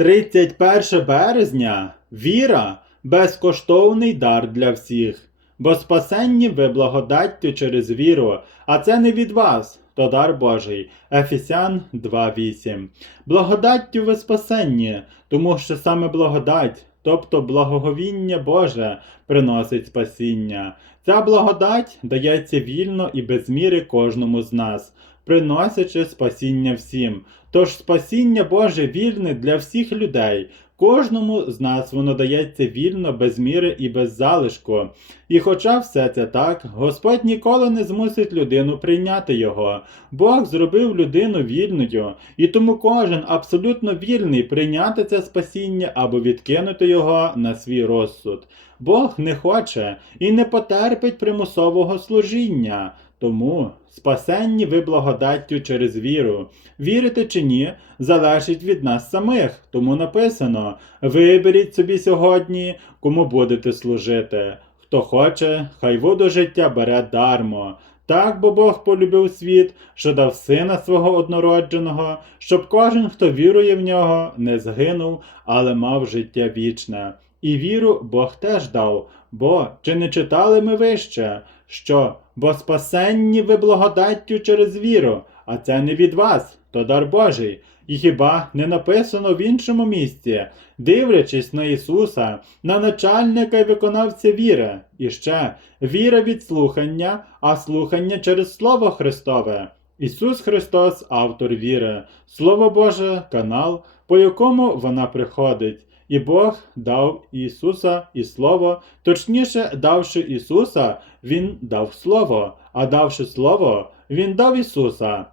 31 березня віра безкоштовний дар для всіх, бо спасенні ви благодаттю через віру, а це не від вас, то дар Божий. Ефесян 2.8. Благодаттю ви спасенні, тому що саме благодать, тобто благоговіння Боже, приносить спасіння. Ця благодать дається вільно і без міри кожному з нас, приносячи спасіння всім. Тож спасіння Боже вільне для всіх людей. Кожному з нас воно дається вільно, без міри і без залишку. І хоча все це так, Господь ніколи не змусить людину прийняти його. Бог зробив людину вільною, і тому кожен абсолютно вільний прийняти це спасіння або відкинути його на свій розсуд. Бог не хоче і не потерпить примусового служіння. Тому спасенні ви благодаттю через віру. Вірите чи ні, залежить від нас самих. Тому написано: виберіть собі сьогодні, кому будете служити. Хто хоче, хай воду життя бере дармо. Так бо Бог полюбив світ, що дав сина свого однородженого, щоб кожен, хто вірує в нього, не згинув, але мав життя вічне. І віру Бог теж дав, бо чи не читали ми вище, що бо спасенні ви благодаттю через віру, а це не від вас, то дар Божий. І хіба не написано в іншому місці, дивлячись на Ісуса, на начальника і виконавця віри, і ще віра від слухання, а слухання через Слово Христове. Ісус Христос, автор віри, Слово Боже, канал, по якому вона приходить. І Бог дав Ісуса і Слово, точніше, давши Ісуса, Він дав Слово, а давши Слово, Він дав Ісуса.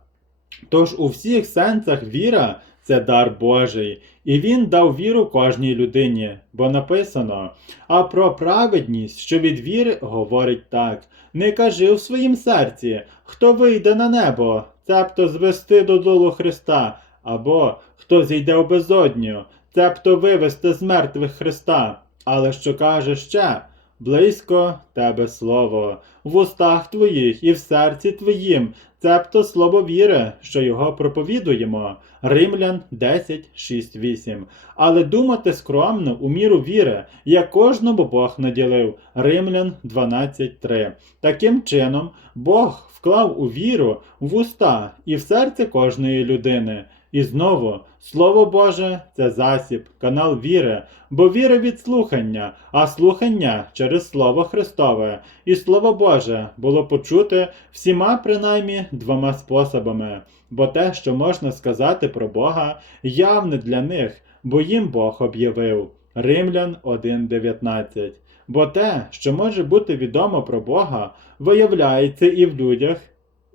Тож у всіх сенсах віра це дар Божий, і Він дав віру кожній людині, бо написано: а про праведність, що від віри, говорить так: не кажи в своїм серці, хто вийде на небо, цебто звести додолу Христа, або хто зійде в безодню, цебто вивести з мертвих Христа, але що каже ще? Близько тебе слово, в устах твоїх і в серці твоїм, цебто слово віри, що його проповідуємо. Римлян 10, 6, 8. Але думати скромно у міру віри, як кожному Бог наділив. Римлян 12, 3. Таким чином, Бог вклав у віру в уста і в серце кожної людини. І знову, Слово Боже це засіб, канал віри, бо віра від слухання, а слухання через Слово Христове. І Слово Боже було почуте всіма принаймні двома способами, бо те, що можна сказати про Бога, явне для них, бо їм Бог об'явив. Римлян 1.19. Бо те, що може бути відомо про Бога, виявляється і в людях,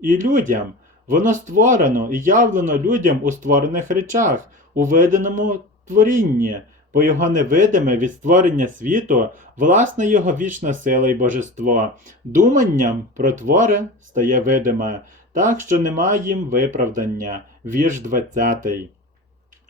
і людям. Воно створено і явлено людям у створених речах, у виданому творінні, бо його невидиме від створення світу, власне його вічна сила і божество. Думанням про твори стає видиме, так що немає їм виправдання. Вірш 20.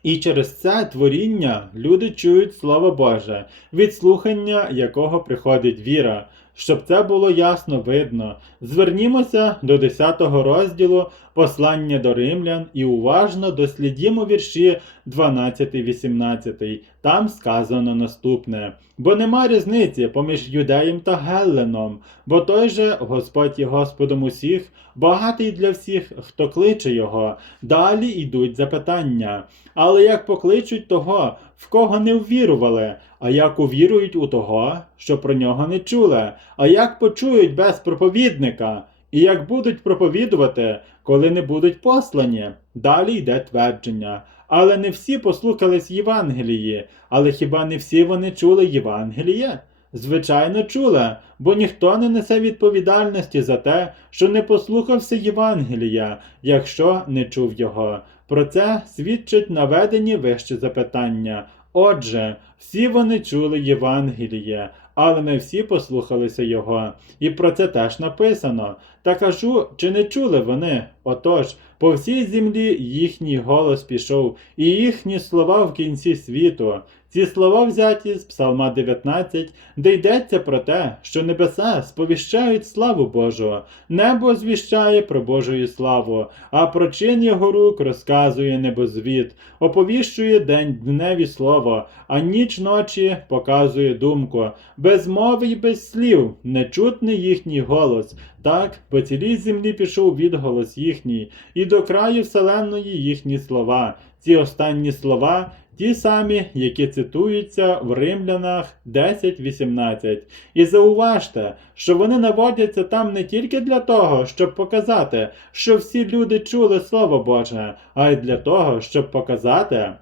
І через це творіння люди чують Слово Боже, від слухання якого приходить віра. Щоб це було ясно видно, звернімося до 10 розділу послання до римлян і уважно дослідімо вірші 12-18. Там сказано наступне: бо нема різниці поміж юдеєм та гелленом, бо той же Господь є Господом усіх, багатий для всіх, хто кличе його. Далі йдуть запитання. Але як покличуть того, в кого не ввірували, а як увірують у того, що про нього не чули, а як почують без проповідника, і як будуть проповідувати, коли не будуть послані. Далі йде твердження. Але не всі послухались Євангелії, але хіба не всі вони чули Євангеліє? Звичайно, чули, бо ніхто не несе відповідальності за те, що не послухався Євангелія, якщо не чув його. Про це свідчить наведені вище запитання. Отже, всі вони чули Євангеліє, але не всі послухалися його. І про це теж написано. Та кажу, чи не чули вони? Отож, по всій землі їхній голос пішов, і їхні слова в кінці світу. Ці слова взяті з Псалма 19, де йдеться про те, що небеса сповіщають славу Божу, небо звіщає про Божою славу, а про чин його рук розказує небозвід, оповіщує день дневі слово, а ніч ночі показує думку, без мови й без слів, нечутний їхній голос. Так, по цілій землі пішов відголос їхній, і до краю вселенної їхні слова. Ці останні слова ті самі, які цитуються в Римлянах 10.18. І зауважте, що вони наводяться там не тільки для того, щоб показати, що всі люди чули Слово Боже, а й для того, щоб показати,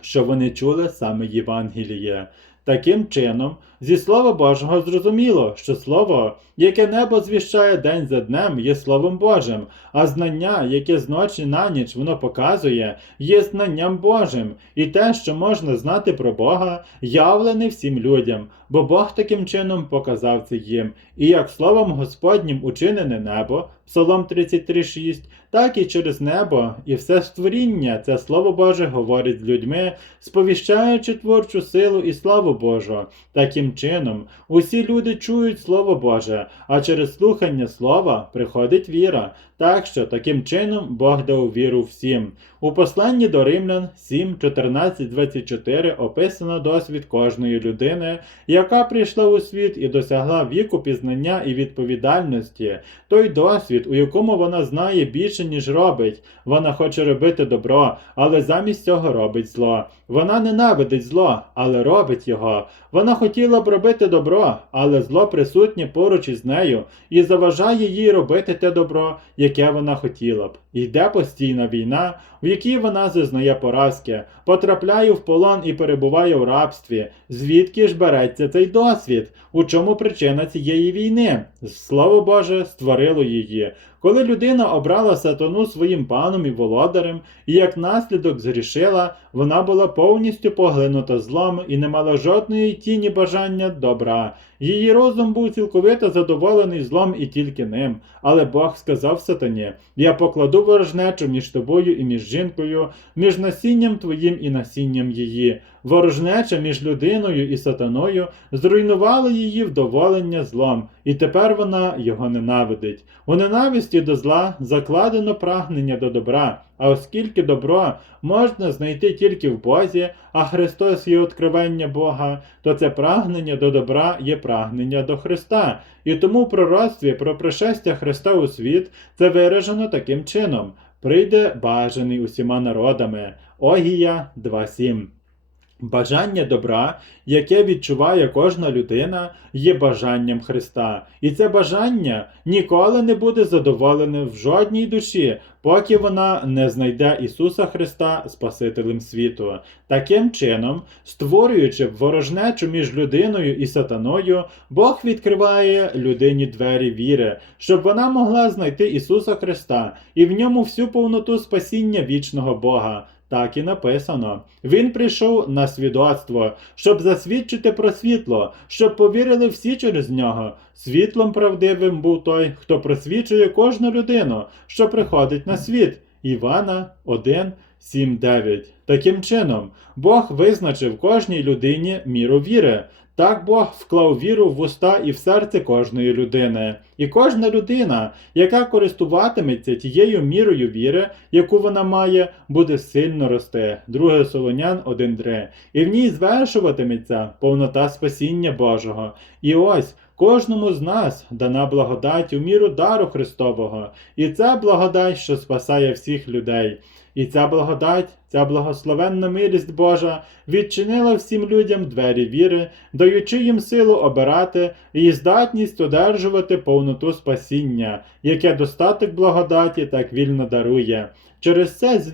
що вони чули саме Євангеліє. Таким чином, зі Слова Божого зрозуміло, що Слово, яке небо звіщає день за днем, є Словом Божим, а знання, яке з ночі на ніч воно показує, є знанням Божим, і те, що можна знати про Бога, явлене всім людям, бо Бог таким чином показав це їм, і як словом Господнім учинене небо, Псалом 33.6, так і через небо, і все створіння це Слово Боже говорить з людьми, сповіщаючи творчу силу і славу Божу. Таким чином, усі люди чують Слово Боже, а через слухання Слова приходить віра. Так що таким чином Бог дав віру всім. У посланні до Римлян 7, 14, 24 описано досвід кожної людини, яка прийшла у світ і досягла віку пізнання і відповідальності. Той досвід, у якому вона знає більше, ніж робить. Вона хоче робити добро, але замість цього робить зло. Вона ненавидить зло, але робить його. Вона хотіла б робити добро, але зло присутнє поруч із нею і заважає їй робити те добро, яке вона хотіла б. Йде постійна війна, в якій вона зазнає поразки, потрапляє в полон і перебуває в рабстві. Звідки ж береться цей досвід? У чому причина цієї війни? Слово Боже створило її. Коли людина обрала сатану своїм паном і володарем, і як наслідок згрішила, вона була повністю поглинута злом і не мала жодної тіні бажання добра. Її розум був цілковито задоволений злом і тільки ним. Але Бог сказав сатані: Я покладу ворожнечу між тобою і між жінкою, між насінням твоїм і насінням її. Ворожнеча між людиною і сатаною зруйнувала її вдоволення злом, і тепер вона його ненавидить. У ненависті до зла закладено прагнення до добра. А оскільки добро можна знайти тільки в Бозі, а Христос є откровення Бога, то це прагнення до добра є прагнення до Христа. І тому в пророцтві про пришестя Христа у світ це виражено таким чином: прийде бажаний усіма народами. Огія 2.7 Бажання добра, яке відчуває кожна людина, є бажанням Христа, і це бажання ніколи не буде задоволене в жодній душі, поки вона не знайде Ісуса Христа Спасителем світу. Таким чином, створюючи ворожнечу між людиною і сатаною, Бог відкриває людині двері віри, щоб вона могла знайти Ісуса Христа і в ньому всю повноту спасіння вічного Бога. Так і написано. Він прийшов на свідоцтво, щоб засвідчити про світло, щоб повірили всі через нього. Світлом правдивим був той, хто просвічує кожну людину, що приходить на світ. Івана 1, 7, 9. Таким чином, Бог визначив кожній людині міру віри. Так Бог вклав віру в уста і в серце кожної людини. І кожна людина, яка користуватиметься тією мірою віри, яку вона має, буде сильно рости. 2 Солонян 1.3. І в ній звершуватиметься повнота спасіння Божого. І ось. Кожному з нас дана благодать у міру дару Христового, і це благодать, що спасає всіх людей. І ця благодать, ця благословенна милість Божа відчинила всім людям двері віри, даючи їм силу обирати і здатність одержувати повноту спасіння, яке достаток благодаті так вільно дарує. Через це з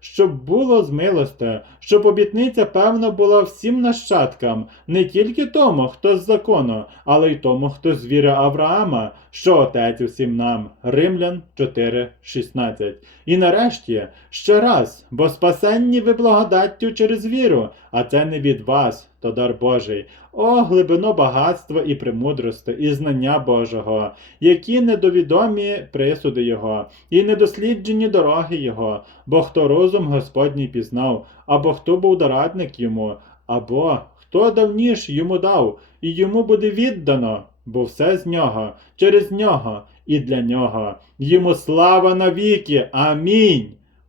щоб було з милости, щоб обітниця певна була всім нащадкам, не тільки тому, хто з закону, але й тому, хто з віри Авраама, що отець усім нам. Римлян 4.16. І нарешті, ще раз, бо спасенні ви благодаттю через віру, а це не від вас, то дар Божий. О, глибино багатства і премудрости, і знання Божого, які недовідомі присуди Його, і недосліджені дороги Його, бо хто розум Господній пізнав, або хто був дорадник йому, або хто давніш йому дав, і йому буде віддано, бо все з нього, через нього і для нього. Йому слава навіки. Амінь.